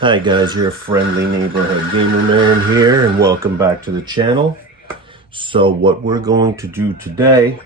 Hi guys, your friendly neighborhood gamer man here, and welcome back to the channel. So what we're going to do today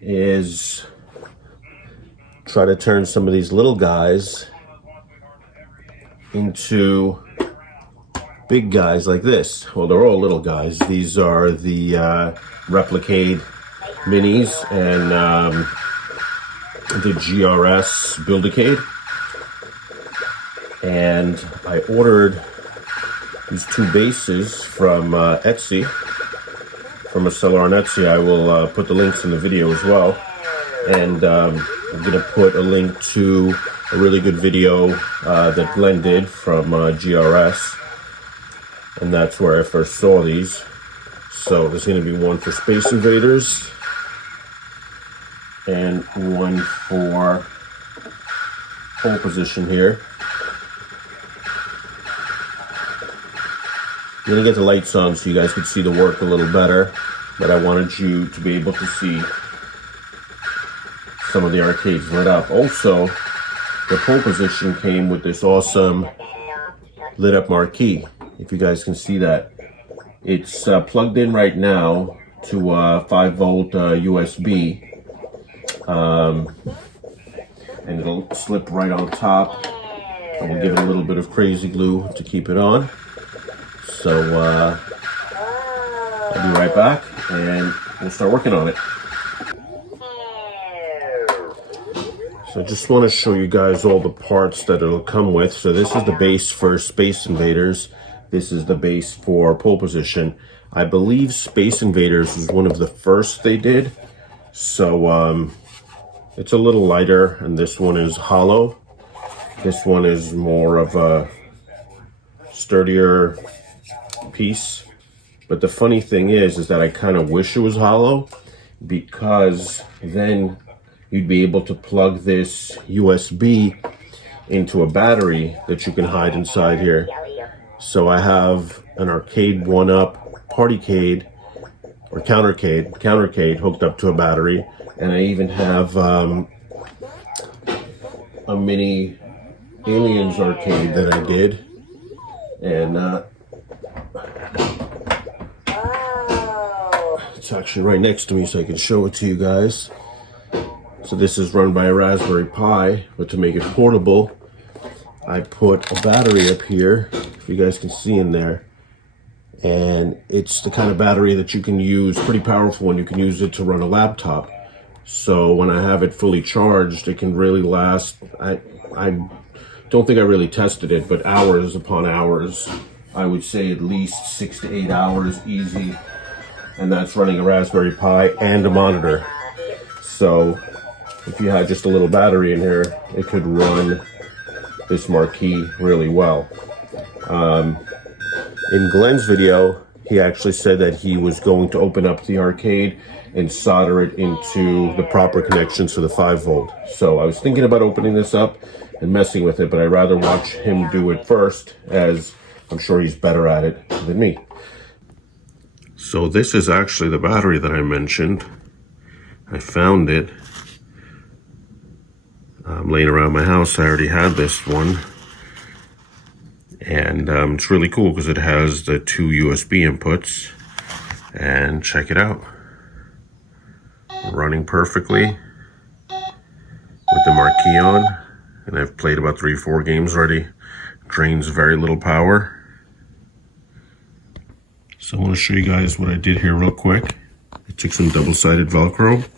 is try to turn some of these little guys into big guys like this. Well, they're all little guys. These are the replicade minis and the GRS Build-A-Cade. And I ordered these two bases from Etsy, from a seller on Etsy. I will put the links in the video as well. And I'm going to put a link to a really good video that Glenn did from GRS. And that's where I first saw these. So there's going to be one for Space Invaders and one for pole position here. I'm going to get the lights on so you guys could see the work a little better, but I wanted you to be able to see some of the arcades lit up. Also, the pole position came with this awesome lit up marquee, if you guys can see that. It's plugged in right now to a 5-volt USB, and it'll slip right on top. I will give it a little bit of crazy glue to keep it on. So I'll be right back and we'll start working on it. So I just want to show you guys all the parts that it'll come with. So this is the base for Space Invaders. This is the base for pole position. I believe Space Invaders was one of the first they did. So it's a little lighter, and this one is hollow. This one is more of a sturdier piece. But the funny thing is that I kind of wish it was hollow, because then you'd be able to plug this USB into a battery that you can hide inside here. So I have an arcade 1-up party Cade, or counter Cade hooked up to a battery, and I even have a mini Aliens arcade that I did, and it's actually right next to me so I can show it to you guys. So this is run by a Raspberry Pi, but to make it portable, I put a battery up here, if you guys can see in there. And it's the kind of battery that you can use, pretty powerful, and you can use it to run a laptop. So when I have it fully charged, it can really last, I don't think I really tested it, but hours upon hours. I would say at least 6 to 8 hours easy. And that's running a Raspberry Pi and a monitor. So if you had just a little battery in here, it could run this marquee really well. In Glenn's video, he actually said that he was going to open up the arcade and solder it into the proper connections for the 5-volt. So I was thinking about opening this up and messing with it, but I'd rather watch him do it first, as I'm sure he's better at it than me. So this is actually the battery that I mentioned. I found it laying around my house. I already had this one. And it's really cool because it has the 2 USB inputs. And check it out. Running perfectly with the marquee on. And I've played about 3 or 4 games already. Drains very little power. So I want to show you guys what I did here real quick. I took some double-sided Velcro,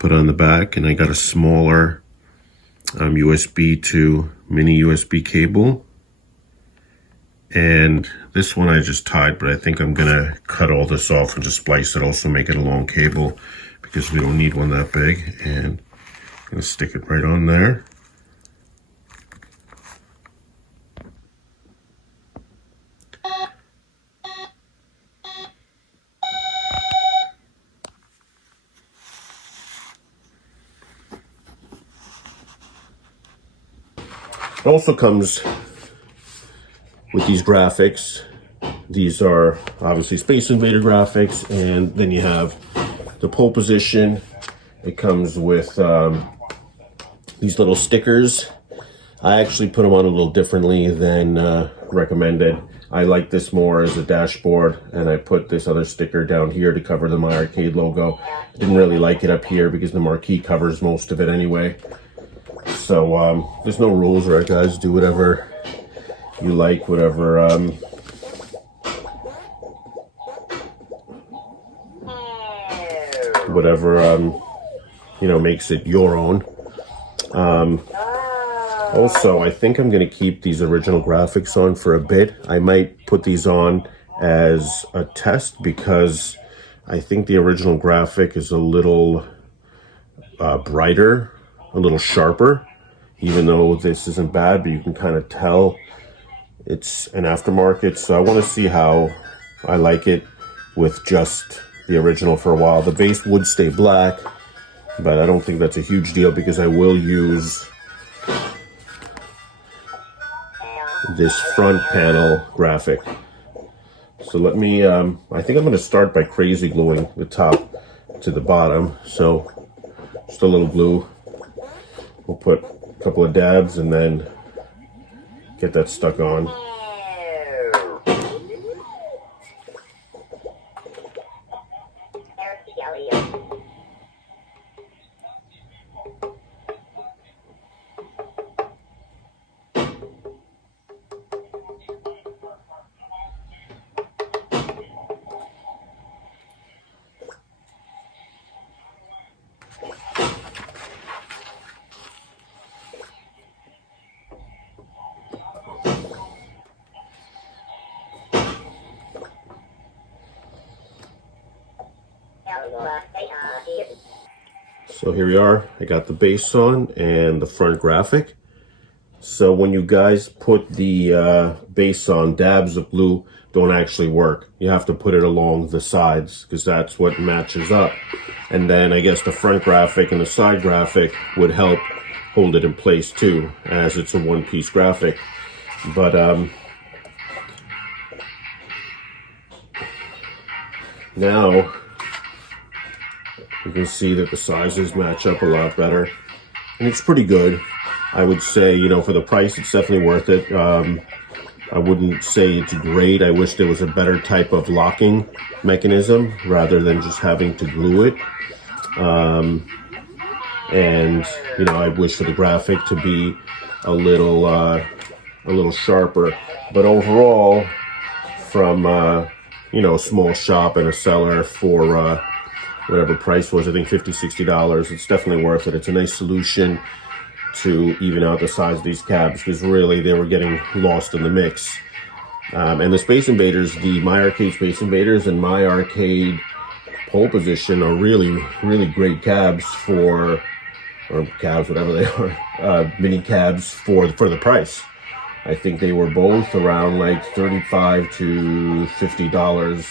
put it on the back, and I got a smaller USB to mini USB cable. And this one I just tied, but I think I'm gonna cut all this off and just splice it, also make it a long cable, because we don't need one that big. And I'm gonna stick it right on there. It also comes with these graphics. These are obviously Space Invader graphics, and then you have the pole position. It comes with these little stickers. I actually put them on a little differently than recommended. I like this more as a dashboard, and I put this other sticker down here to cover the My Arcade logo. I didn't really like it up here because the marquee covers most of it anyway. So there's no rules, right, guys? Do whatever you like, whatever you know, makes it your own. Also, I think I'm going to keep these original graphics on for a bit. I might put these on as a test because I think the original graphic is a little brighter, a little sharper, even though this isn't bad, but you can kind of tell it's an aftermarket. So I want to see how I like it with just the original for a while. The base would stay black, but I don't think that's a huge deal because I will use this front panel graphic. So let me, I think I'm going to start by crazy gluing the top to the bottom. So just a little glue. We'll put a couple of dabs and then get that stuck on. So here we are. I got the base on and the front graphic. So when you guys put the base on, dabs of glue don't actually work. You have to put it along the sides because that's what matches up. And then I guess the front graphic and the side graphic would help hold it in place too, as it's a one-piece graphic. But now you can see that the sizes match up a lot better, and it's pretty good. I would say, you know, for the price, it's definitely worth it. I wouldn't say it's great. I wish there was a better type of locking mechanism rather than just having to glue it. And you know, I wish for the graphic to be a little sharper. But overall, from you know, a small shop and a seller for whatever price was, I think $50-$60, it's definitely worth it. It's a nice solution to even out the size of these cabs because really they were getting lost in the mix. And the Space Invaders, the My Arcade Space Invaders and My Arcade Pole Position are really, really great cabs for, or cabs, whatever they are, mini cabs for the price. I think they were both around like $35 to $50.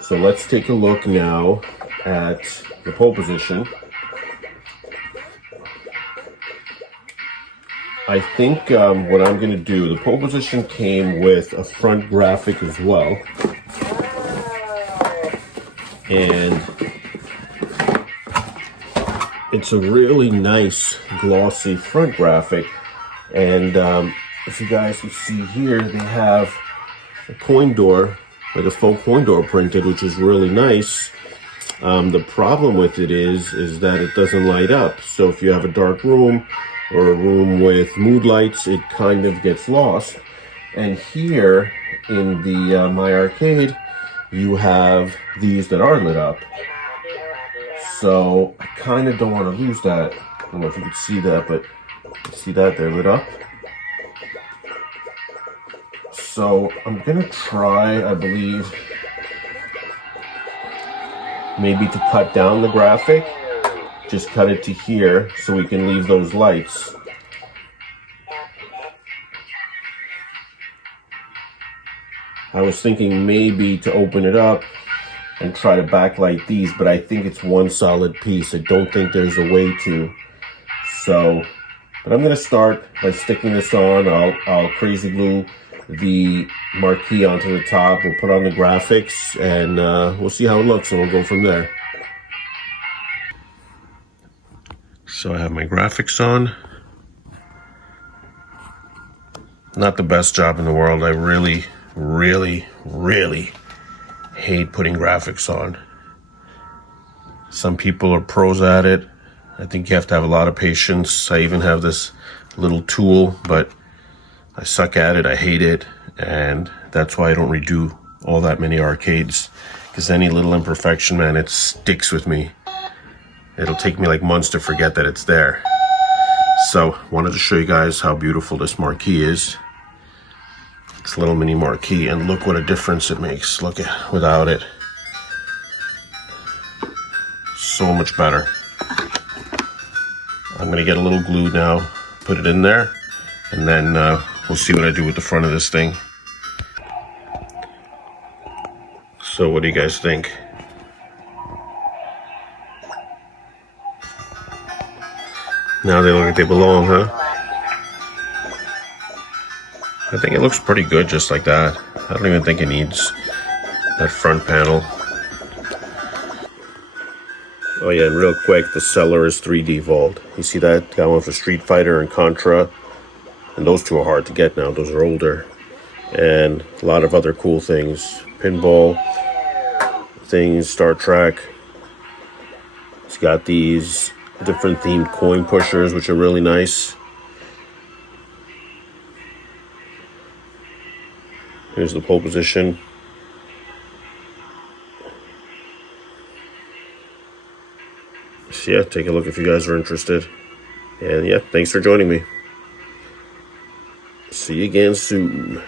So let's take a look now at the pole position. I think what I'm going to do, the pole position came with a front graphic as well. And it's a really nice glossy front graphic. And if you guys can see here, they have a coin door, like a faux coin door printed, which is really nice. The problem with it is that it doesn't light up. So if you have a dark room or a room with mood lights, it kind of gets lost. And here in the My Arcade, you have these that are lit up. So I kind of don't want to lose that. I don't know if you can see that, but you see that they're lit up. So I'm gonna try, I believe, maybe to cut down the graphic, just cut it to here so we can leave those lights. I was thinking maybe to open it up and try to backlight these, but I think it's one solid piece. I don't think there's a way to. So But I'm going to start by sticking this on. I'll crazy glue the marquee onto the top. We'll put on the graphics, and we'll see how it looks, and we'll go from there. So I have my graphics on. Not the best job in the world. I really, really, really hate putting graphics on. Some people are pros at it. I think you have to have a lot of patience. I even have this little tool, but I suck at it. I hate it, and that's why I don't redo all that many arcades, because any little imperfection, man, it sticks with me. It'll take me like months to forget that it's there. So wanted to show you guys how beautiful this marquee is. It's a little mini marquee, and look what a difference it makes. Look at without it. So much better. I'm gonna get a little glue now, put it in there, and then we'll see what I do with the front of this thing. So what do you guys think? Now they look like they belong, huh? I think it looks pretty good just like that. I don't even think it needs that front panel. Oh yeah, and real quick, the seller is 3D Vault. You see that? Got one for Street Fighter and Contra. And those two are hard to get now. Those are older. And a lot of other cool things. Pinball things, Star Trek. It's got these different themed coin pushers, which are really nice. Here's the pole position. So yeah, take a look if you guys are interested. And yeah, thanks for joining me. See you again soon.